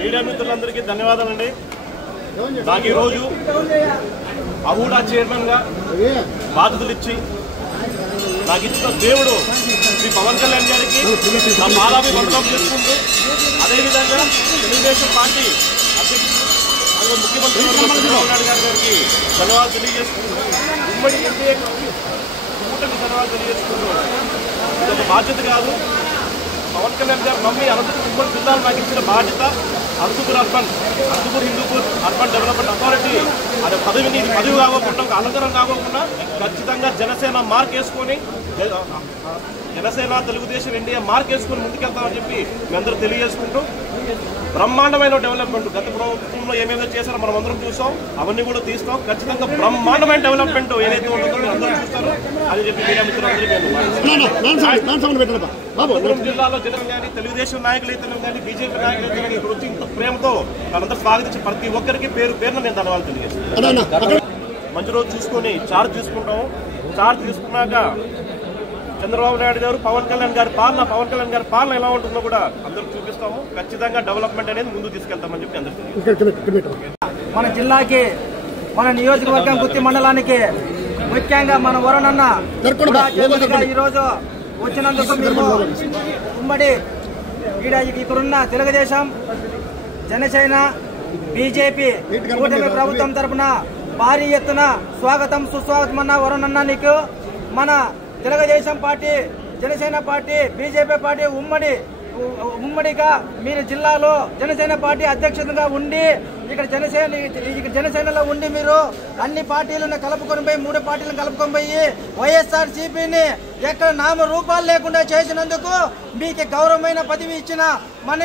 Media మిత్రులందరికీ ధన్యవాదాలండి. నాకు ఈరోజు అహూడా చైర్మన్ గా బాధ్యతలు ఇచ్చి నాకు ఇచ్చిన దేవుడు శ్రీ పవన్ కళ్యాణ్ గారికి నా పాదాభివందనం చేసుకుంటూ అదేవిధంగా తెలుగుదేశం పార్టీ అధ్యక్షుడు ముఖ్యమంత్రి చంద్రబాబు నాయుడు గారికి ధన్యవాదాలు తెలియజేసుకుంటూ ఉమ్మడి ఎన్డీఏ కూటమి ధన్యవాదాలు తెలియజేసుకుంటూ ఇదొక బాధ్యత కాదు. పవన్ కళ్యాణ్ గారు మమ్మీ అనంతపురం ఉమ్మడి జిల్లాలో నాకు ఇచ్చిన బాధ్యత Anantapuram Hindupur urban development authority అదే పదవి కాకోకుండా అలంకరణ కాకోకుండా ఖచ్చితంగా జనసేన మార్క్ వేసుకొని జనసేన తెలుగుదేశం ఎన్డీఏ మార్క్ వేసుకొని ముందుకెళ్తామని చెప్పి మీ అందరూ తెలియజేసుకుంటూ బ్రహ్మాండమైన డెవలప్మెంట్ గత ప్రభుత్వంలో ఏమేదో చేశారో మనం అందరం చూసాం, అవన్నీ కూడా తీస్తాం. ఖచ్చితంగా బ్రహ్మాండమైన డెవలప్మెంట్ ఏదైతే ఉంటుందో మీరు అందరూ చూస్తారు అని చెప్పి మీడియా మిత్రులందరూ జిల్లాలో జనం కానీ తెలుగుదేశం నాయకులు అయితే కానీ బీజేపీ నాయకులు అయితే ఇక్కడ వచ్చి ఇంత ప్రేమతో వాళ్ళందరూ స్వాగతించి ప్రతి ఒక్కరికి పేరు పేరున నేను ధన్యవాదాలు తెలియజేస్తాను. మంచి రోజు చూసుకొని చార్జ్ తీసుకుంటాము. చార్జ్ తీసుకున్నాక చంద్రబాబు నాయుడు గారు పవన్ కళ్యాణ్ గారి పాలన ఎలా ఉంటుందో కూడా అందరికి చూపిస్తాము. ఖచ్చితంగా డెవలప్మెంట్ అనేది ముందు తీసుకెళ్తామని చెప్పి అందరికీ. మన జిల్లాకి మన నియోజకవర్గం గుత్తి మండలానికి ముఖ్యంగా మన వరుణన్న ఈరోజు వచ్చినందుకు మేము ఉమ్మడి ఇక్కడున్న తెలుగుదేశం జనసేన బీజేపీ కూటమి ప్రభుత్వం తరఫున భారీ ఎత్తున స్వాగతం సుస్వాగతం అన్న వరుణన్న నీకు. మన Telugu Desam party Janasena party BJP party ఉమ్మడిగా మీరు జిల్లాలో జనసేన పార్టీ అధ్యక్షుడిగా ఉండి ఇక్కడ జనసేనలో ఉండి మీరు అన్ని పార్టీలను కలుపుకొని పోయి 3 పార్టీలను కలుపుకొని పోయి వైఎస్ఆర్ సిపిని ఎక్కడ నామ రూపాలు లేకుండా చేసినందుకు మీకు గౌరవమైన పదవి ఇచ్చిన మన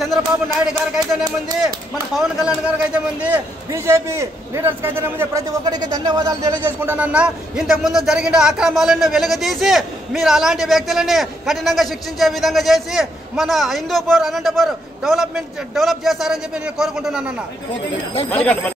చంద్రబాబు నాయుడు గారికి అయితేనేముంది, మన పవన్ కళ్యాణ్ గారికి అయితే ఉంది, బీజేపీ లీడర్స్కి అయితేనేముంది, ప్రతి ఒక్కరికి ధన్యవాదాలు తెలియజేసుకుంటానన్నా. ఇంతకు ముందు జరిగిన అక్రమాలను వెలుగుతీసి మీరు అలాంటి వ్యక్తులని కఠినంగా శిక్షించే విధంగా చేసి మన హిందూపూర్ అనంతపూర్ డెవలప్ చేస్తారని చెప్పి నేను కోరుకుంటున్నానన్నా.